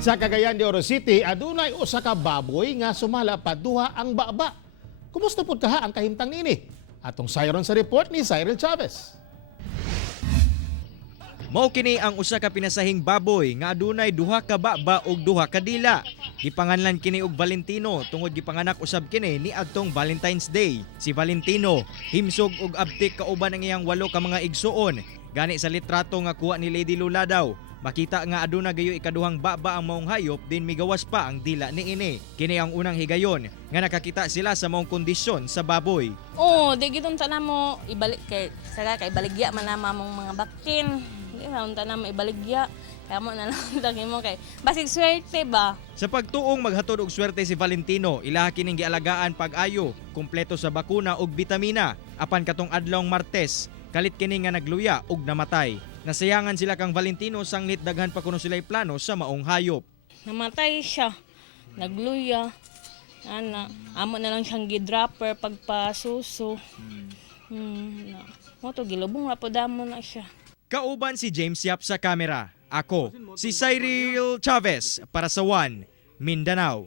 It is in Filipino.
Sa Cagayan de Oro City, adunay usa ka baboy nga sumala pa duha ang baba. Kumusta pud kaha ang kahimtang nini? Atong sayron sa report ni Cyril Chavez. Mao kini ang usa ka pinasahing baboy nga adunay duha ka baba ug duha ka dila. Gipanganlan kini og Valentino tungod gipanganak usab kini ni adtong Valentine's Day. Si Valentino himsog og abtik kauban ang iyang 8 ka mga igsuon. Gani sa litrato nga kuha ni Lady Lula daw, makita nga aduna gayo ikaduhang baba ang maong hayop din migawas pa ang dila niini. Kini ang unang higayon nga nakakita sila sa maong kondisyon sa baboy. Oo, di gitong tanan mo ibalik kay saka kay baligya man na mamong mga bakin. Di taon tanan mo ibaligya. Kaya mo na lang tagi mo kay basig swerte ba. Sa pagtuong maghatod og swerte si Valentino, ilaha kining gialagaan pag-ayo, kumpleto sa bakuna ug bitamina. Apan katong adlawng Martes, kalit kini nga nagluya ug namatay. Nasayangan sila kang Valentino sanglit daghan pa kuno sila'y plano sa maong hayop. Namatay siya. Nagluya. Amo na lang siyang gidropper pagpasuso. Mo to gilubong ra po damo na siya. Kauban si James Yap sa kamera. Ako, si Cyril Chavez para sa One Mindanao.